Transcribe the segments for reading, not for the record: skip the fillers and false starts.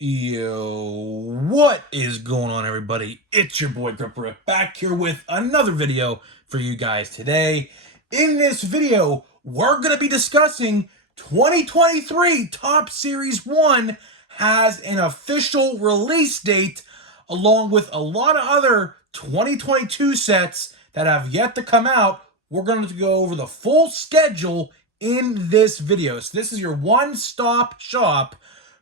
Yo, what is going on, everybody? It's your boy Gripper back here with another video for you guys today. In this video, we're going to be discussing 2023 Topps Series 1 has an official release date, along with a lot of other 2022 sets that have yet to come out. We're going to go over the full schedule in this video. So this is your one-stop shop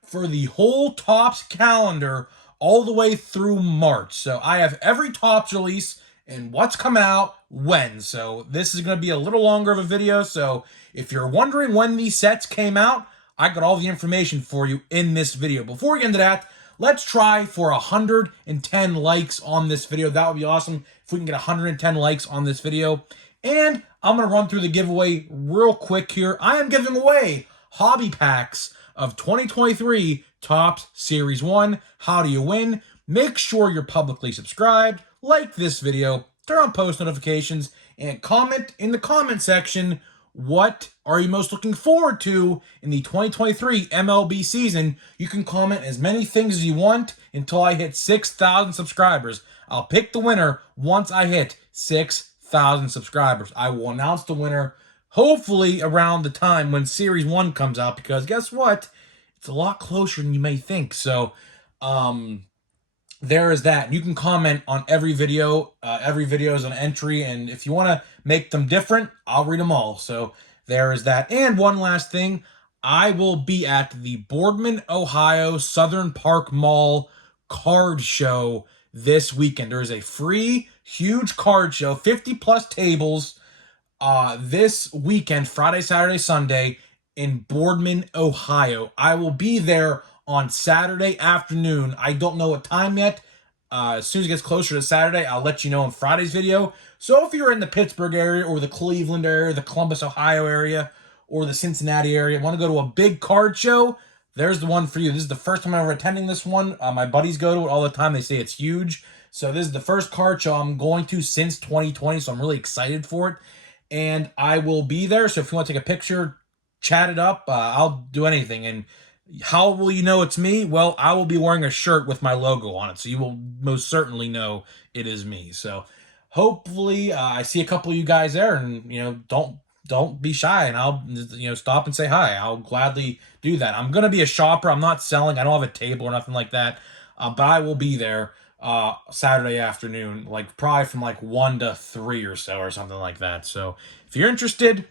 for the whole Topps calendar all the way through March. So I have every Topps release and what's coming out when. So this is going to be a little longer of a video. So if you're wondering when these sets came out, I got all the information for you in this video. Before we get into that, let's try for 110 likes on this video. That would be awesome if we can get 110 likes on this video. And I'm going to run through the giveaway real quick here. I am giving away hobby packs of 2023 Topps Series 1. How do you win? Make sure you're publicly subscribed, like this video, turn on post notifications, and comment in the comment section what are you most looking forward to in the 2023 MLB season. You can comment as many things as you want until I hit 6,000 subscribers. I'll pick the winner once I hit 6,000 subscribers. I will announce the winner hopefully around the time when Series 1 comes out, because guess what? It's a lot closer than you may think. So, there is that. You can comment on every video. Every video is an entry, and if you want to make them different, I'll read them all. So, there is that. And one last thing, I will be at the Boardman, Ohio Southern Park Mall card show this weekend. There is a free, huge card show, 50 plus tables, this weekend, Friday, Saturday, Sunday, in Boardman, Ohio. I will be there on Saturday afternoon. I don't know what time yet. As soon as it gets closer to Saturday, I'll let you know in Friday's video. So if you're in the Pittsburgh area or the Cleveland area, the Columbus, Ohio area, or the Cincinnati area, want to go to a big card show, there's the one for you. This is the first time I'm ever attending this one. My buddies go to it all the time. They say it's huge. So this is the first card show I'm going to since 2020, so I'm really excited for it. And I will be there. So if you want to take a picture, chat it up, I'll do anything. And how will you know it's me? Well, I will be wearing a shirt with my logo on it, so you will most certainly know it is me. So hopefully I see a couple of you guys there, and don't be shy, and I'll stop and say hi. I'll gladly do that. I'm gonna be a shopper. I'm not selling. I don't have a table or nothing like that, but I will be there Saturday afternoon, like probably from like 1 to 3 or so or something like that. So if you're interested,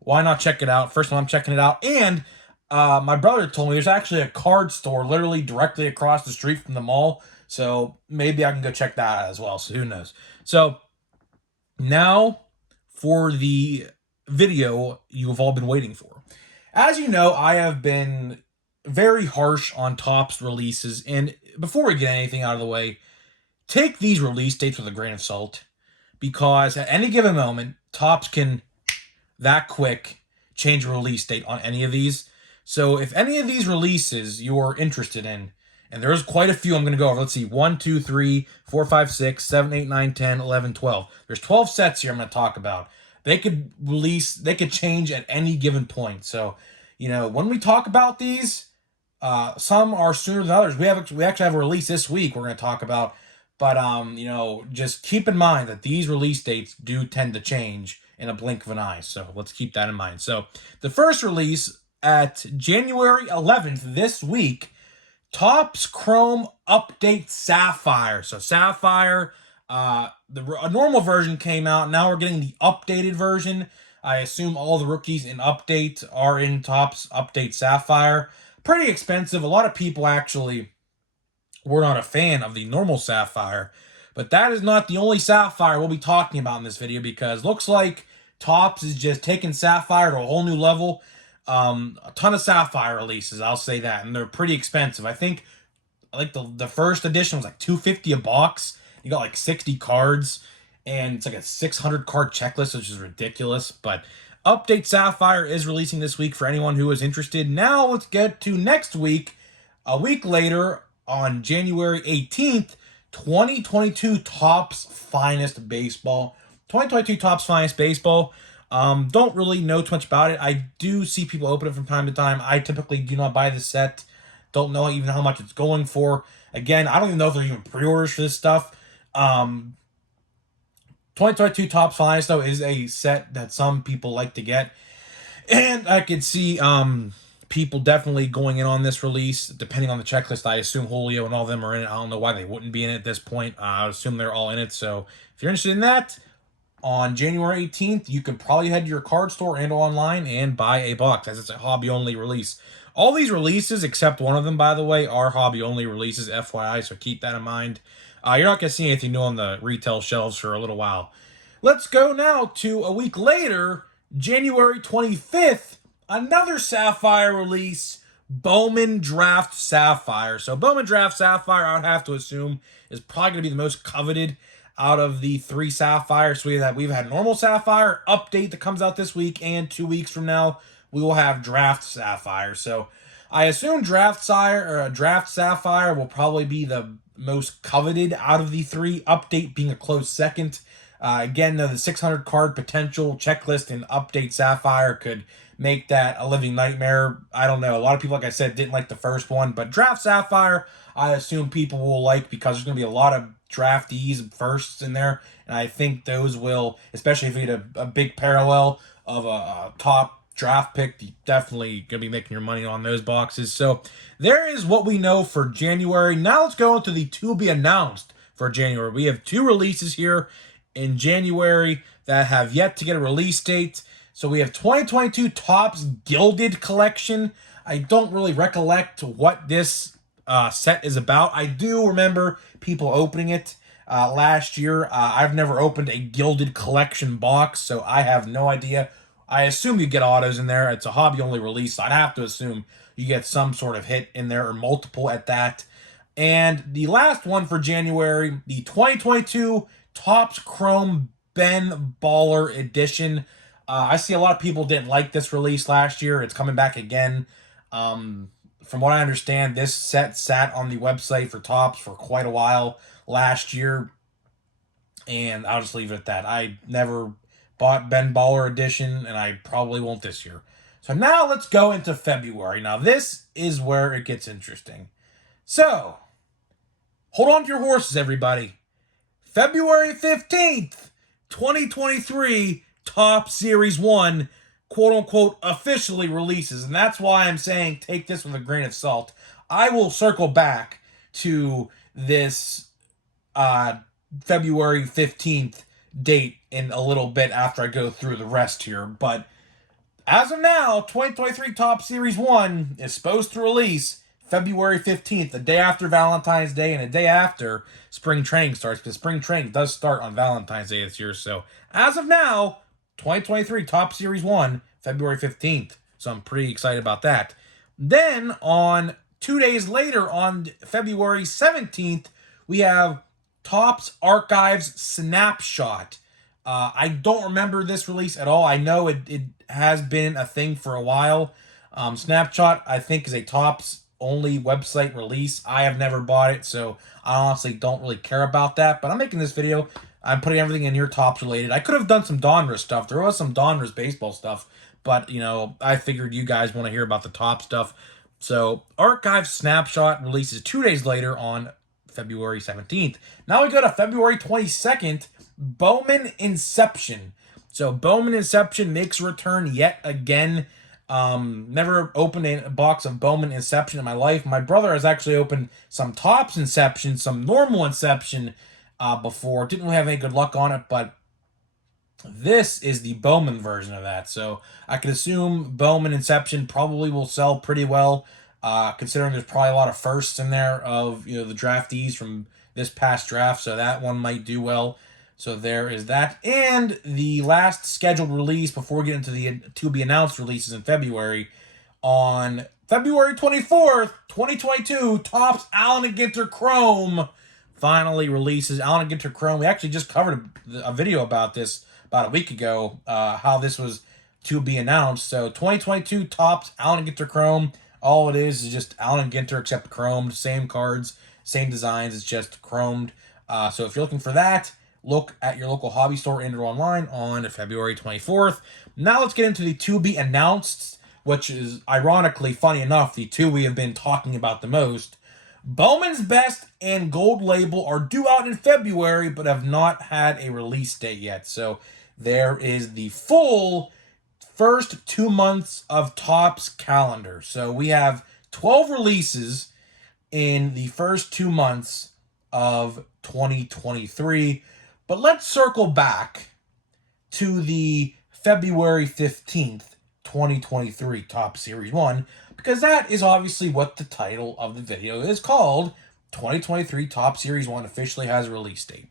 why not check it out? First time I'm checking it out. And my brother told me there's actually a card store literally directly across the street from the mall. So maybe I can go check that out as well. So who knows? So now for the video you've all been waiting for. As you know, I have been very harsh on Topps releases. And before we get anything out of the way, take these release dates with a grain of salt, because at any given moment, Topps can that quick change a release date on any of these. So if any of these releases you're interested in, and there's quite a few I'm going to go over. Let's see, 1, 2, 3, 4, 5, 6, 7, 8, 9, 10, 11, 12. There's 12 sets here I'm going to talk about. They could change at any given point. So, when we talk about these, some are sooner than others. We actually have a release this week we're going to talk about. But, just keep in mind that these release dates do tend to change in a blink of an eye. So let's keep that in mind. So the first release at January 11th this week, Topps Chrome Update Sapphire. So Sapphire, a normal version came out. Now we're getting the updated version. I assume all the rookies in Update are in Topps Update Sapphire. Pretty expensive. A lot of people actually were not a fan of the normal Sapphire. But that is not the only Sapphire we'll be talking about in this video, because looks like Topps is just taking Sapphire to a whole new level. A ton of Sapphire releases, I'll say that, and they're pretty expensive. I think the first edition was like $250 a box. You got like 60 cards, and it's like a 600 card checklist, which is ridiculous. But Update Sapphire is releasing this week for anyone who is interested. Now let's get to next week. A week later, on January 18th, 2022 Topps Finest Baseball. 2022 Topps Finest Baseball. Don't really know too much about it. I do see people open it from time to time. I typically do not buy the set. Don't know even how much it's going for. Again, I don't even know if there's even pre-orders for this stuff. 2022 Topps Finest, though, is a set that some people like to get. And I could see people definitely going in on this release, depending on the checklist. I assume Julio and all of them are in it. I don't know why they wouldn't be in it at this point. I would assume they're all in it. So if you're interested in that, on January 18th, you can probably head to your card store and online and buy a box, as it's a hobby-only release. All these releases, except one of them, by the way, are hobby-only releases, FYI, so keep that in mind. You're not going to see anything new on the retail shelves for a little while. Let's go now to a week later, January 25th, another Sapphire release, Bowman Draft Sapphire. So Bowman Draft Sapphire, I would have to assume, is probably going to be the most coveted out of the 3 Sapphires. So we've had normal Sapphire update that comes out this week, and 2 weeks from now, we will have Draft Sapphire. So I assume Draft Sapphire will probably be the most coveted out of the 3, update being a close second. Again, the 600 card potential checklist and update Sapphire could make that a living nightmare. I don't know. A lot of people, like I said, didn't like the first one, but Draft Sapphire, I assume people will like, because there's going to be a lot of draftees firsts in there, and I think those will, especially if you get a big parallel of a top draft pick, you definitely going to be making your money on those boxes. So there is what we know for January. Now let's go into the to be announced for January. We have 2 releases here in January that have yet to get a release date. So we have 2022 Topps Gilded Collection. I don't really recollect what this set is about. I do remember people opening it last year. I've never opened a Gilded Collection box, so I have no idea. I assume you get autos in there. It's a hobby-only release, so I'd have to assume you get some sort of hit in there, or multiple at that. And the last one for January, the 2022 Topps Chrome Ben Baller Edition. I see a lot of people didn't like this release last year. It's coming back again. From what I understand, this set sat on the website for Topps for quite a while last year, and I'll just leave it at that. I never bought Ben Baller Edition, and I probably won't this year. So now let's go into February. Now this is where it gets interesting. So, hold on to your horses, everybody. February 15th, 2023, Topps Series 1, quote-unquote, officially releases. And that's why I'm saying take this with a grain of salt. I will circle back to this February 15th date in a little bit after I go through the rest here. But as of now, 2023 Topps Series 1 is supposed to release February 15th, the day after Valentine's Day and a day after spring training starts, because spring training does start on Valentine's Day this year. So as of now, 2023 Topps Series 1, February 15th. So I'm pretty excited about that. Then on 2 days later, on February 17th, we have Topps Archives Snapshot. I don't remember this release at all. I know it has been a thing for a while. Snapshot, I think, is a Topps only website release. I have never bought it, so I honestly don't really care about that. But I'm making this video. I'm putting everything in here Topps related. I could have done some Donruss stuff. There was some Donruss baseball stuff, but, you know, I figured you guys want to hear about the top stuff. So Archive Snapshot releases 2 days later on February 17th. Now we go to February 22nd, Bowman Inception. So Bowman Inception makes a return yet again. Never opened a box of Bowman Inception in my life. My brother has actually opened some Topps Inception, some normal Inception before. Didn't really have any good luck on it, but this is the Bowman version of that. So I could assume Bowman Inception probably will sell pretty well, considering there's probably a lot of firsts in there of, you know, the draftees from this past draft. So that one might do well. So there is that. And the last scheduled release before we get into the to-be-announced releases in February, on February 24th, 2022, Topps Allen & Ginter Chrome finally releases. Allen & Ginter Chrome. We actually just covered a video about this about a week ago, how this was to be announced. So 2022 Topps Allen & Ginter Chrome. All it is just Allen & Ginter except chromed. Same cards, same designs. It's just chromed. So if you're looking for that, look at your local hobby store and or online on February 24th. Now let's get into the to-be-announced which is ironically, funny enough, the two we have been talking about the most. Bowman's Best and Gold Label are due out in February, but have not had a release date yet. So there is the full first 2 months of Topps calendar. So we have 12 releases in the first 2 months of 2023. But let's circle back to the February 15th, 2023 Topps Series 1, because that is obviously what the title of the video is called. 2023 Topps Series 1 officially has a release date.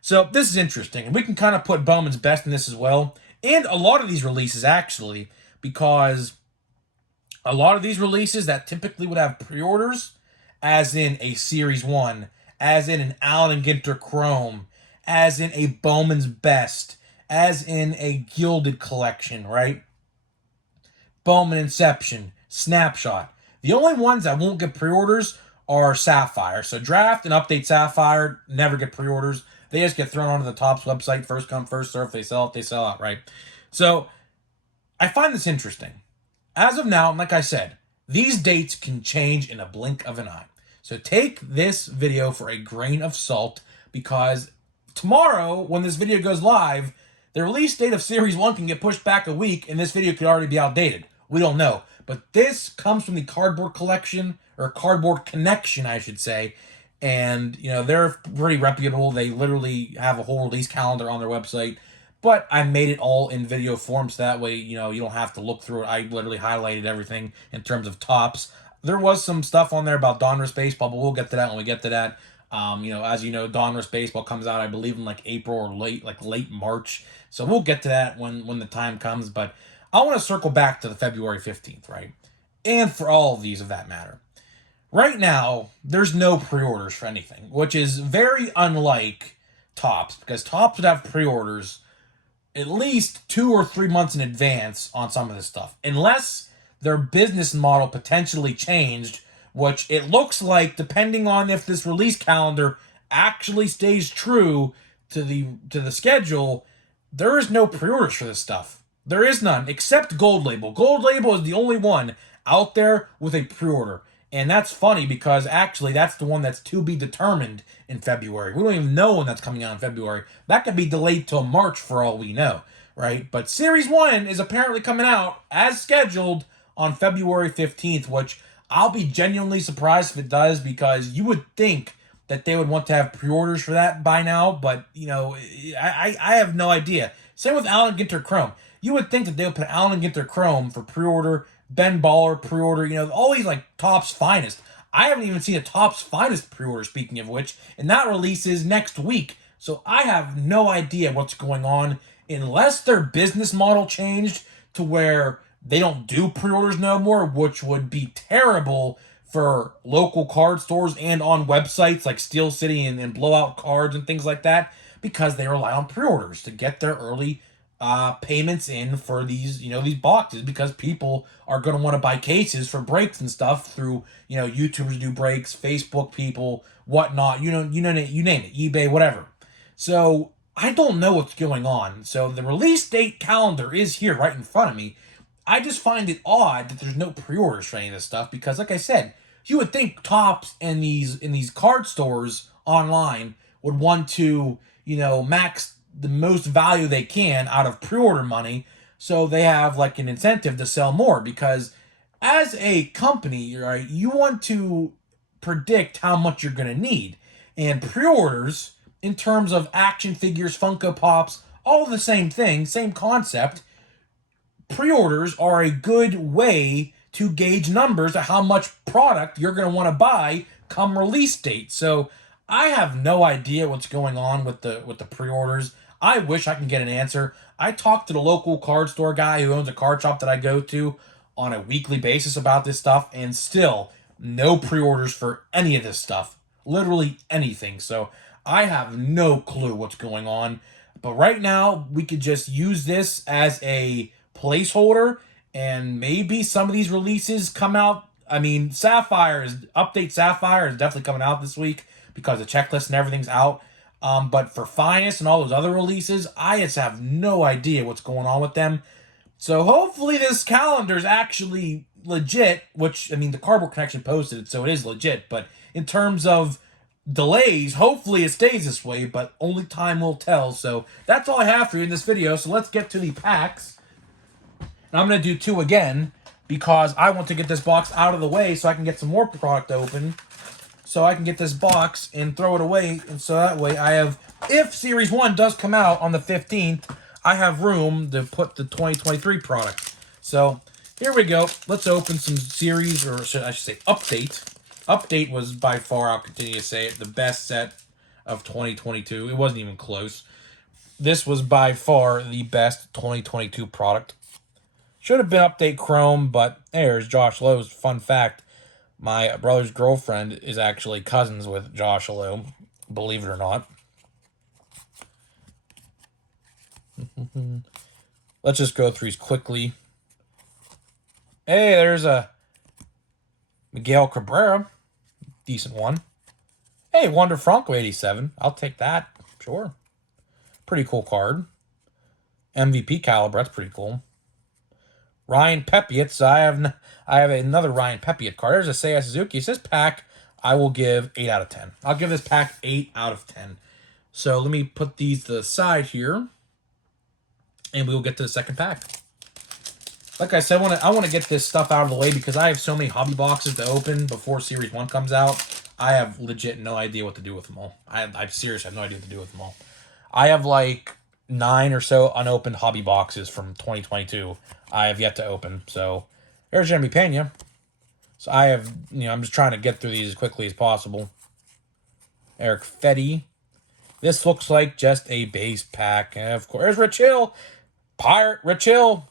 So this is interesting, and we can kind of put Bowman's Best in this as well, and a lot of these releases actually, because a lot of these releases that typically would have pre-orders, as in a Series 1, as in an Allen and Ginter Chrome, as in a Bowman's Best, as in a Gilded Collection, right? Bowman Inception, Snapshot. The only ones that won't get pre-orders are Sapphire. So Draft and Update Sapphire never get pre-orders. They just get thrown onto the Topps website, first come, first serve. They sell it, they sell out, right? So I find this interesting. As of now, like I said, these dates can change in a blink of an eye. So take this video for a grain of salt, because tomorrow, when this video goes live, the release date of Series 1 can get pushed back a week, and this video could already be outdated. We don't know. But this comes from the Cardboard Collection, or Cardboard Connection, I should say. And, you know, they're pretty reputable. They literally have a whole release calendar on their website. But I made it all in video form, so that way, you know, you don't have to look through it. I literally highlighted everything in terms of Topps. There was some stuff on there about Donruss Baseball, but we'll get to that when we get to that. You know, as you know, Donruss Baseball comes out, I believe, in like April or late March. So we'll get to that when the time comes. But I want to circle back to the February 15th, right? And for all of these, of that matter. Right now, there's no pre-orders for anything, which is very unlike Topps, because Topps would have pre-orders at least 2 or 3 months in advance on some of this stuff, unless their business model potentially changed, which it looks like, depending on if this release calendar actually stays true to the schedule, there is no pre-orders for this stuff. There is none, except Gold Label. Gold Label is the only one out there with a pre-order. And that's funny, because actually that's the one that's to be determined in February. We don't even know when that's coming out in February. That could be delayed till March for all we know, right? But Series 1 is apparently coming out as scheduled on February 15th, which I'll be genuinely surprised if it does, because you would think that they would want to have pre-orders for that by now, but, you know, I have no idea. Same with Allen Ginter Chrome. You would think that they would put Allen Ginter Chrome for pre-order, Ben Baller pre-order, you know, always like Topps Finest. I haven't even seen a Topps Finest pre-order, speaking of which, and that releases next week. So I have no idea what's going on, unless their business model changed to where they don't do pre-orders no more, which would be terrible for local card stores and on websites like Steel City and Blowout Cards and things like that, because they rely on pre-orders to get their early payments in for these, you know, these boxes, because people are going to want to buy cases for breaks and stuff through, you know, YouTubers do breaks, Facebook people, whatnot, you name it, eBay, whatever. So I don't know what's going on. So the release date calendar is here right in front of me. I just find it odd that there's no pre-orders for any of this stuff, because like I said, you would think Topps and these card stores online would want to, you know, max the most value they can out of pre-order money, so they have like an incentive to sell more, because as a company, right, you want to predict how much you're going to need. And pre-orders, in terms of action figures, Funko Pops, all the same thing, same concept. Pre-orders are a good way to gauge numbers of how much product you're going to want to buy come release date. So I have no idea what's going on with the pre-orders. I wish I can get an answer. I talked to the local card store guy who owns a card shop that I go to on a weekly basis about this stuff, and still no pre-orders for any of this stuff. Literally anything. So I have no clue what's going on. But right now, we could just use this as a placeholder, and maybe some of these releases come out. I mean, Update Sapphire is definitely coming out this week, because the checklist and everything's out. But for Finest and all those other releases, I just have no idea what's going on with them. So hopefully this calendar is actually legit, which, I mean, the Cardboard Connection posted it, so it is legit. But in terms of delays, hopefully it stays this way, but only time will tell. So that's all I have for you in this video. So let's get to the packs. And I'm going to do 2 again because I want to get this box out of the way so I can get some more product open. So I can get this box and throw it away. And so that way I have, if Series 1 does come out on the 15th, I have room to put the 2023 product. So here we go. Let's open some series, or I should say update. Update was by far, I'll continue to say it, the best set of 2022. It wasn't even close. This was by far the best 2022 product. Should have been Update Chrome, but there's Josh Lowe's. Fun fact, my brother's girlfriend is actually cousins with Josh Lowe, believe it or not. Let's just go through these quickly. Hey, there's a Miguel Cabrera. Decent one. Hey, Wander Franco 87. I'll take that. Sure. Pretty cool card. MVP caliber. That's pretty cool. Ryan Pepiot. So I have another Ryan Pepiot card. There's a Seiya Suzuki. It says pack. I will give 8 out of 10. I'll give this pack 8 out of 10. So let me put these to the side here. And we will get to the second pack. Like I said, I want to get this stuff out of the way because I have so many hobby boxes to open before Series 1 comes out. I have legit no idea what to do with them all. I seriously have no idea what to do with them all. I have like 9 or so unopened hobby boxes from 2022 I have yet to open. So there's Jeremy Pena. So I have, I'm just trying to get through these as quickly as possible. Eric Fetty. This looks like just a base pack. And of course, there's Rich Hill. Pirate Rich Hill.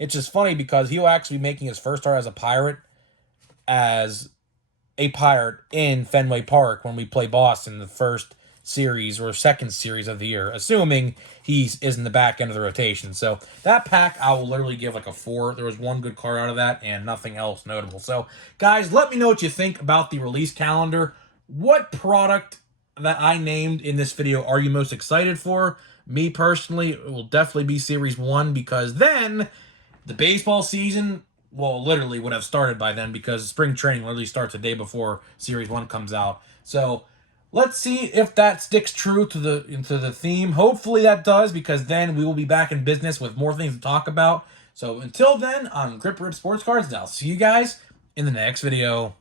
It's just funny because he'll actually be making his first start as a Pirate in Fenway Park when we play Boston the first series or second series of the year, assuming he is in the back end of the rotation. So that pack, I will literally give like a 4. There was one good card out of that and nothing else notable. So, guys, let me know what you think about the release calendar. What product that I named in this video are you most excited for? Me personally, it will definitely be Series 1 because then the baseball season, well, literally would have started by then because spring training literally starts the day before Series 1 comes out. So let's see if that sticks true to the theme. Hopefully that does, because then we will be back in business with more things to talk about. So until then, I'm Grip Rip Sports Cards, and I'll see you guys in the next video.